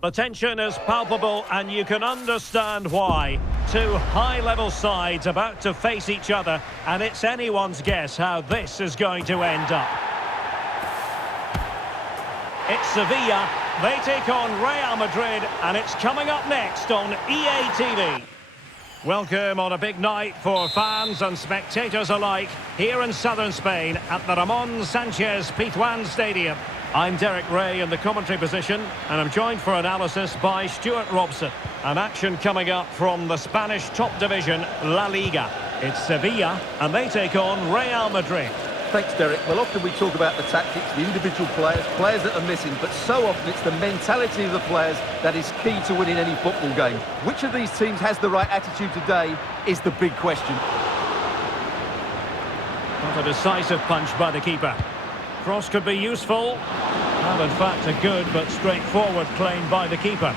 The tension is palpable and you can understand why. Two high-level sides about to face each other, and it's anyone's guess how this is going to end up. It's Sevilla, they take on Real Madrid, and it's coming up next on EA TV. Welcome on a big night for fans and spectators alike here in southern Spain at the Ramon Sanchez Pizjuan Stadium. I'm Derek Ray in the commentary position, and I'm joined for analysis by Stuart Robson. An action coming up from the Spanish top division, La Liga. It's Sevilla, and they take on Real Madrid. Thanks, Derek. Well, often we talk about the tactics, the individual players that are missing, but so often it's the mentality of the players that is key to winning any football game. Which of these teams has the right attitude today is the big question. Not a decisive punch by the keeper. Cross could be useful. Well, in fact, a good but straightforward claim by the keeper.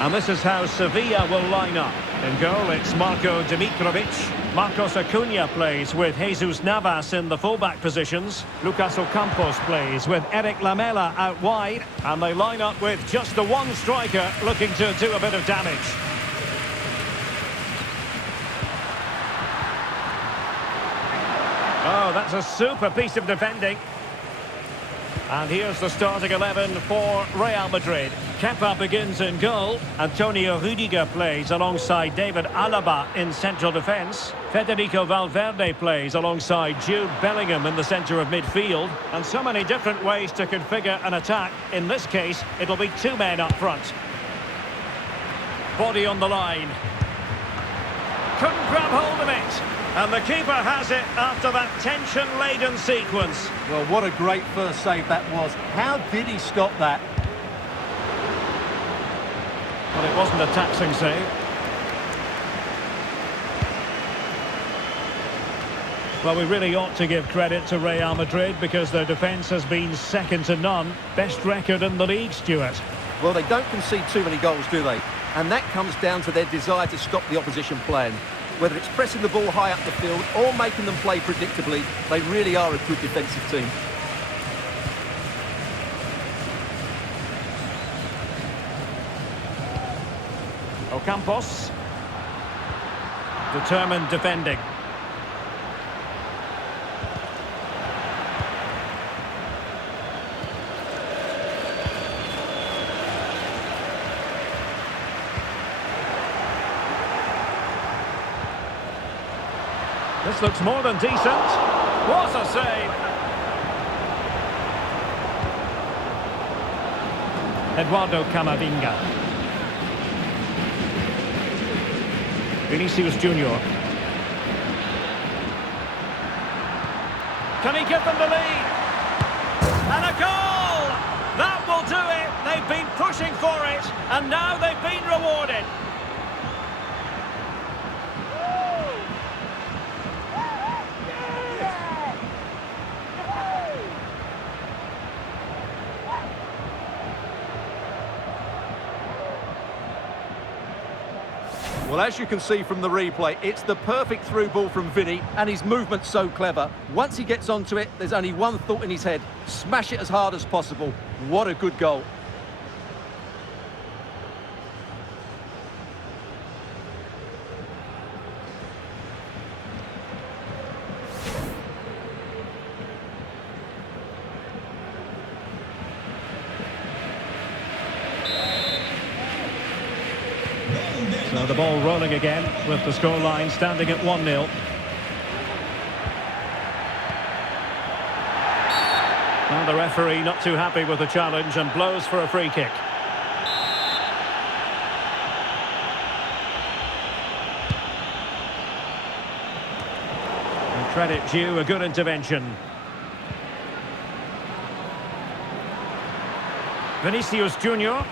And this is how Sevilla will line up. In goal, it's Marco Dimitrovic. Marcos Acuna plays with Jesus Navas in the fullback positions. Lucas Ocampos plays with Eric Lamela out wide. And they line up with just the one striker looking to do a bit of damage. Oh, that's a super piece of defending. And here's the starting 11 for Real Madrid. Kepa begins in goal. Antonio Rudiger plays alongside David Alaba in central defence. Federico Valverde plays alongside Jude Bellingham in the centre of midfield. And so many different ways to configure an attack. In this case, it'll be two men up front. Body on the line. Couldn't grab hold of it. And the keeper has it after that tension-laden sequence. Well, what a great first save that was. How did he stop that? Well, it wasn't a taxing save. Well, we really ought to give credit to Real Madrid because their defence has been second to none. Best record in the league, Stuart. Well, they don't concede too many goals, do they? And that comes down to their desire to stop the opposition playing. Whether it's pressing the ball high up the field or making them play predictably, they really are a good defensive team. Ocampos. Determined defending. This looks more than decent. What a save! Eduardo Camavinga. Vinicius Junior. Can he give them the lead? And a goal! That will do it! They've been pushing for it, and now they've been rewarded. Well, as you can see from the replay, it's the perfect through ball from Vinny, and his movement's so clever. Once he gets onto it, there's only one thought in his head: smash it as hard as possible. What a good goal. So the ball rolling again with the scoreline standing at 1-0. And the referee not too happy with the challenge and blows for a free kick. And credit due, a good intervention. Vinicius Junior.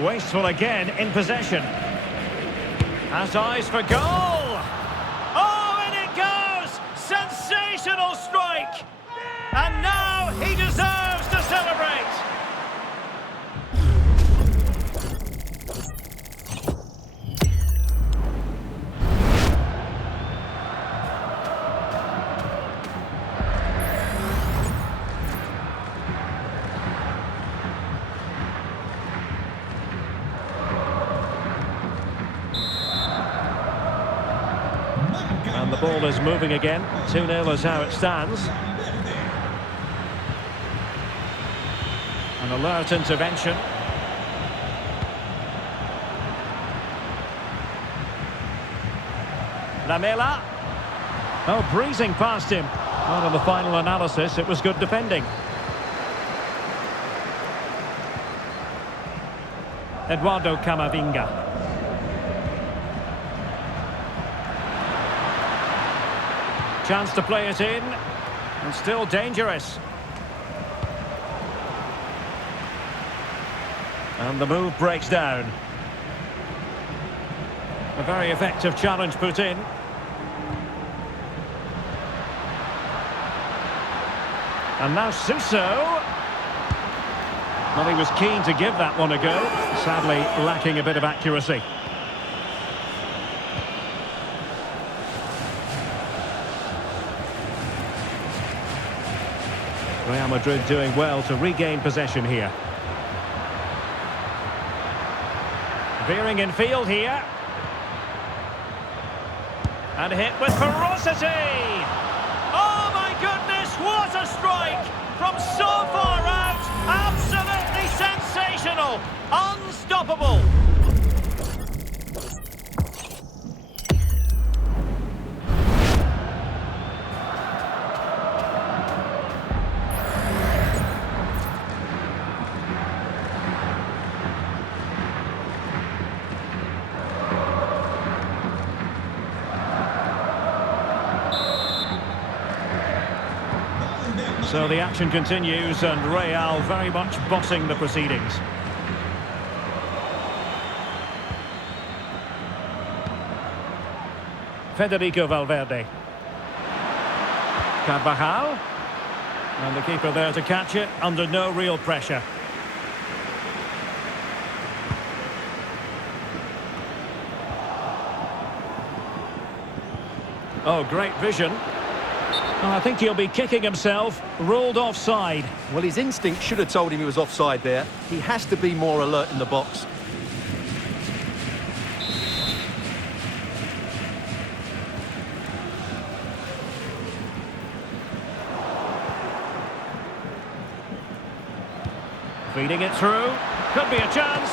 Wasteful again in possession. Has eyes for goal! Oh, and it goes! Sensational strike! And now he deserves to celebrate! ball is moving again. 2-0 is how it stands. An alert intervention. Lamela. Oh, breezing past him. Well, on the final analysis, it was good defending. Eduardo Camavinga. Chance to play it in. And still dangerous. And the move breaks down. A very effective challenge put in. And now Suso. Well, he was keen to give that one a go. Sadly, lacking a bit of accuracy. Real Madrid doing well to regain possession here. Veering in field here. And hit with ferocity! Oh my goodness, what a strike! From so far out, absolutely sensational! Unstoppable! So the action continues and Real very much bossing the proceedings. Federico Valverde. Carvajal. And the keeper there to catch it under no real pressure. Oh, great vision. Oh, I think he'll be kicking himself, ruled offside. Well, his instinct should have told him he was offside there. He has to be more alert in the box. Feeding it through. Could be a chance.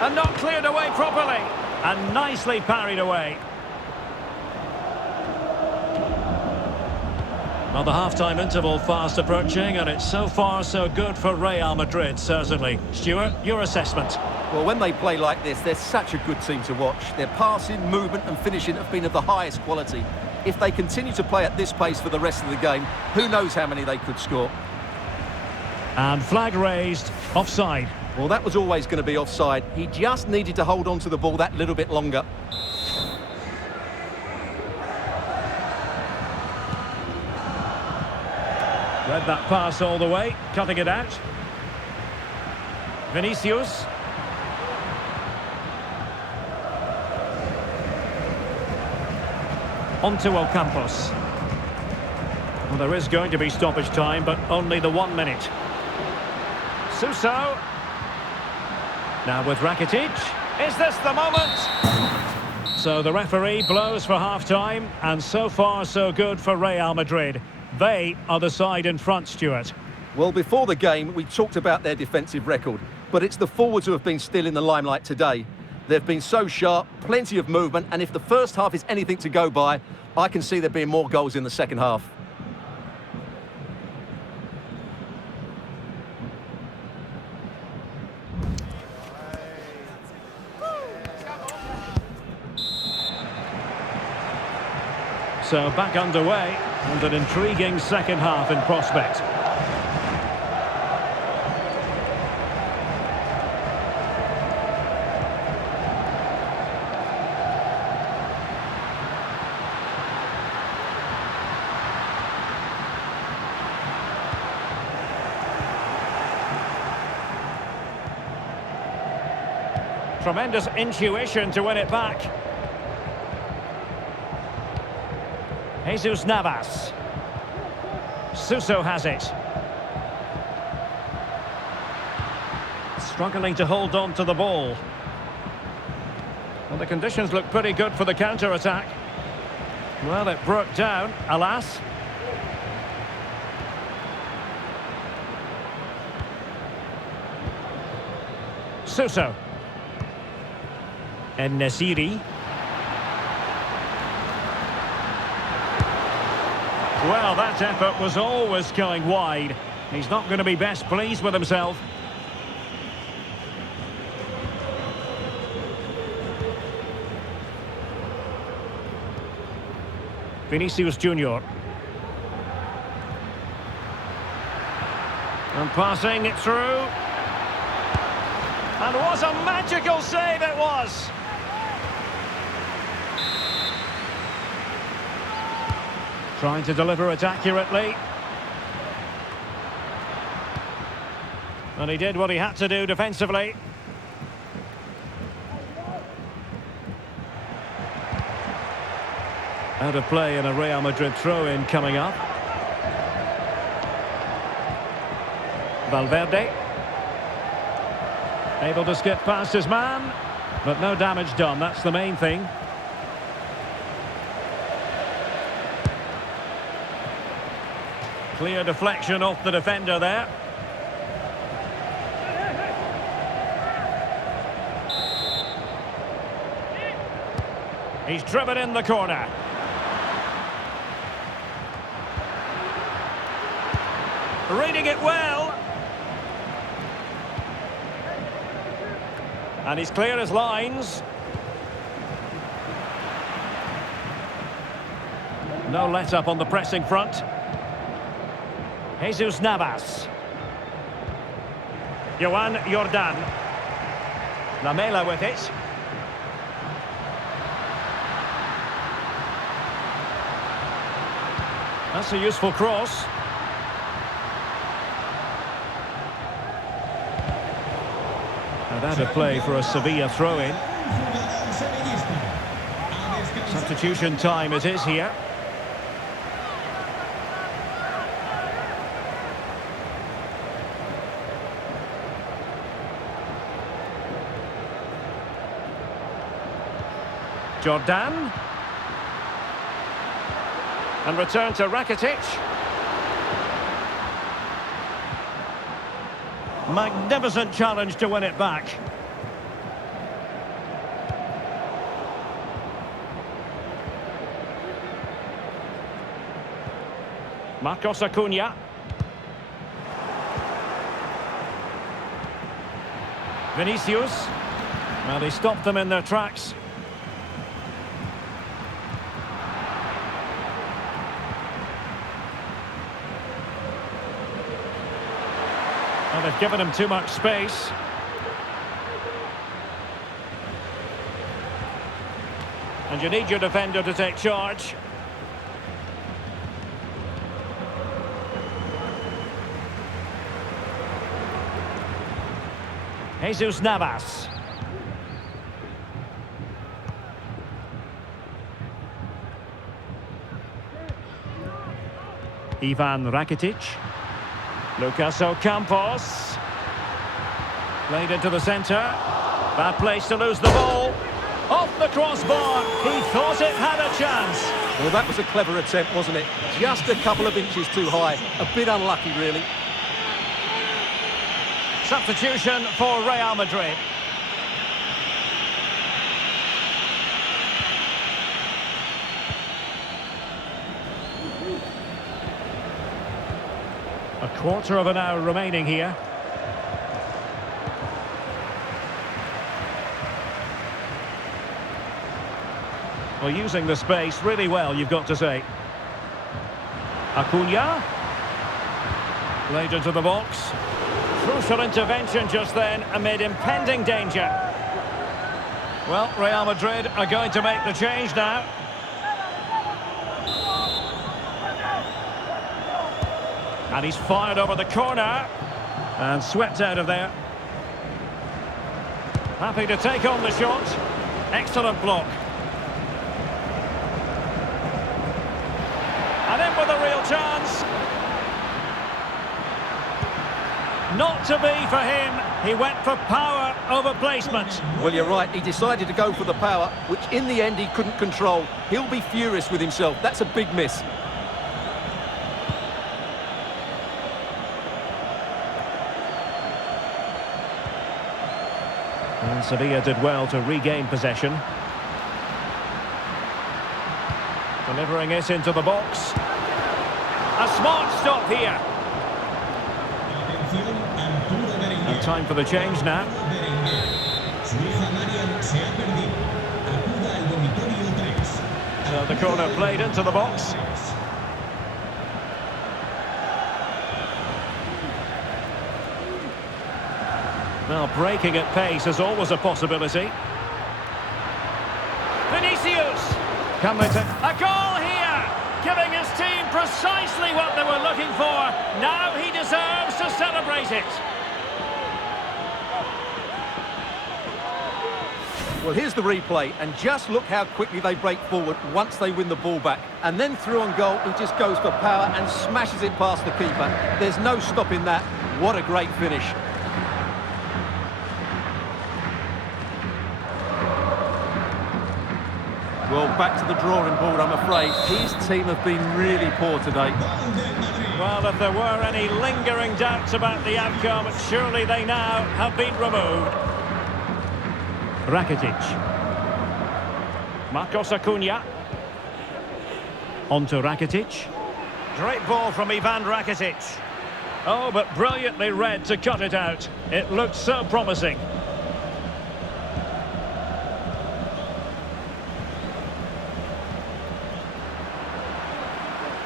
And not cleared away properly. And nicely parried away. Well, the half-time interval fast approaching, and it's so far so good for Real Madrid, certainly. Stuart, your assessment? Well, when they play like this, they're such a good team to watch. Their passing, movement and finishing have been of the highest quality. If they continue to play at this pace for the rest of the game, who knows how many they could score. And flag raised, offside. Well, that was always going to be offside. He just needed to hold on to the ball that little bit longer. Read that pass all the way, cutting it out. Vinicius. Onto Ocampos. Well, there is going to be stoppage time, but only the 1 minute. Suso. Now with Rakitic. Is this the moment? So the referee blows for half-time, and so far so good for Real Madrid. They are the side in front, Stuart. Well, before the game, we talked about their defensive record, but it's the forwards who have been still in the limelight today. They've been so sharp, plenty of movement, and if the first half is anything to go by, I can see there being more goals in the second half. So back underway, and an intriguing second half in prospect. Tremendous intuition to win it back. Jesus Navas. Suso has it. Struggling to hold on to the ball. Well, the conditions look pretty good for the counter-attack. Well, it broke down, alas. Suso. En-Nesyri. Well, that effort was always going wide. He's not going to be best pleased with himself. Vinicius Junior. And passing it through. And what a magical save it was! Trying to deliver it accurately. And he did what he had to do defensively. Out of play and a Real Madrid throw-in coming up. Valverde. Able to skip past his man, but no damage done, that's the main thing. Clear deflection off the defender there. He's driven in the corner. Reading it well. And he's clear as lines. No let-up on the pressing front. Jesus Navas. Joan Jordan. Lamela with it. That's a useful cross. And out of play for a Sevilla throw-in. Substitution time it is here. Jordan. And return to Rakitic. Magnificent challenge to win it back. Marcos Acuna. Vinicius. Well, he stopped them in their tracks. Well, they've given him too much space. And you need your defender to take charge. Jesus Navas. Ivan Rakitic. Lucas Ocampos. Played into the centre. Bad place to lose the ball. Off the crossbar. He thought it had a chance. Well, that was a clever attempt, wasn't it? Just a couple of inches too high. A bit unlucky, really. Substitution for Real Madrid. A quarter of an hour remaining here. Well, using the space really well, you've got to say. Acuna. Laid into the box. Crucial intervention just then amid impending danger. Well, Real Madrid are going to make the change now. And he's fired over the corner. And swept out of there. Happy to take on the shot. Excellent block. And in with a real chance. Not to be for him. He went for power over placement. Well, you're right. He decided to go for the power, which in the end he couldn't control. He'll be furious with himself. That's a big miss. And Sevilla did well to regain possession. Delivering it into the box. A smart stop here. And time for the change now. So the corner played into the box. Well, breaking at pace is always a possibility. Vinicius! Can they take a goal here? Giving his team precisely what they were looking for. Now he deserves to celebrate it. Well, here's the replay, and just look how quickly they break forward once they win the ball back. And then through on goal, he just goes for power and smashes it past the keeper. There's no stopping that. What a great finish. Well, back to the drawing board, I'm afraid. His team have been really poor today. Well, if there were any lingering doubts about the outcome, surely they now have been removed. Rakitic. Marcos Acuna. On to Rakitic. Great ball from Ivan Rakitic. Oh, but brilliantly read to cut it out. It looked so promising.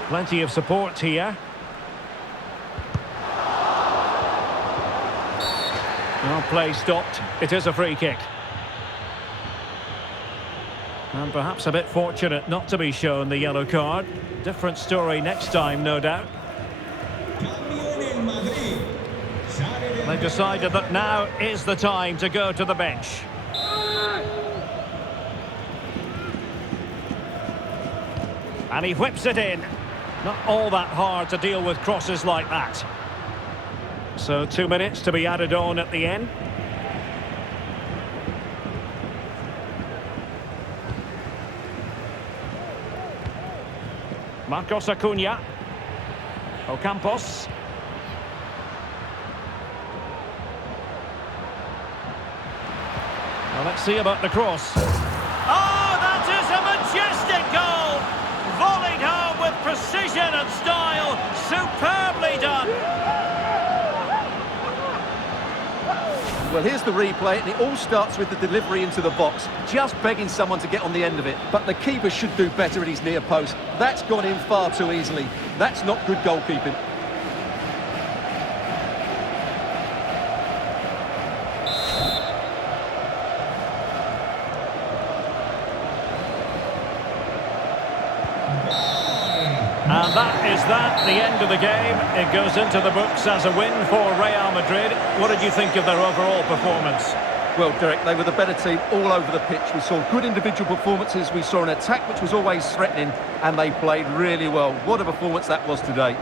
Plenty of support here. Well, play stopped. It is a free kick. And perhaps a bit fortunate not to be shown the yellow card. Different story next time, no doubt. They've decided that now is the time to go to the bench. And he whips it in. Not all that hard to deal with crosses like that. So 2 minutes to be added on at the end. Marcos Acuna. Ocampos. Well, let's see about the cross. Oh, that is a majestic goal! Volleyed home with precision and style. Superbly done. Well, here's the replay, and it all starts with the delivery into the box. Just begging someone to get on the end of it. But the keeper should do better at his near post. That's gone in far too easily. That's not good goalkeeping. And that is that, the end of the game. It goes into the books as a win for Real Madrid. What did you think of their overall performance? Well, Derek, they were the better team all over the pitch. We saw good individual performances. We saw an attack which was always threatening, and they played really well. What a performance that was today.